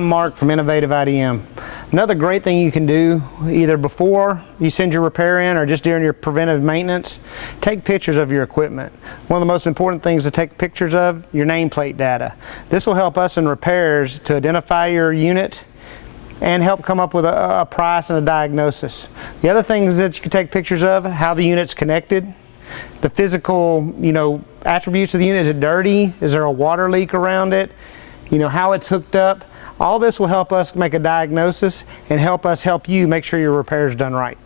I'm Mark from Innovative-IDM. Another great thing you can do, either before you send your repair in or just during your preventive maintenance, take pictures of your equipment. One of the most important things to take pictures of, your nameplate data. This will help us in repairs to identify your unit and help come up with a price and a diagnosis. The other things that you can take pictures of, how the unit's connected, the physical, attributes of the unit. Is it dirty? Is there a water leak around it? How it's hooked up. All this will help us make a diagnosis and help us help you make sure your repair is done right.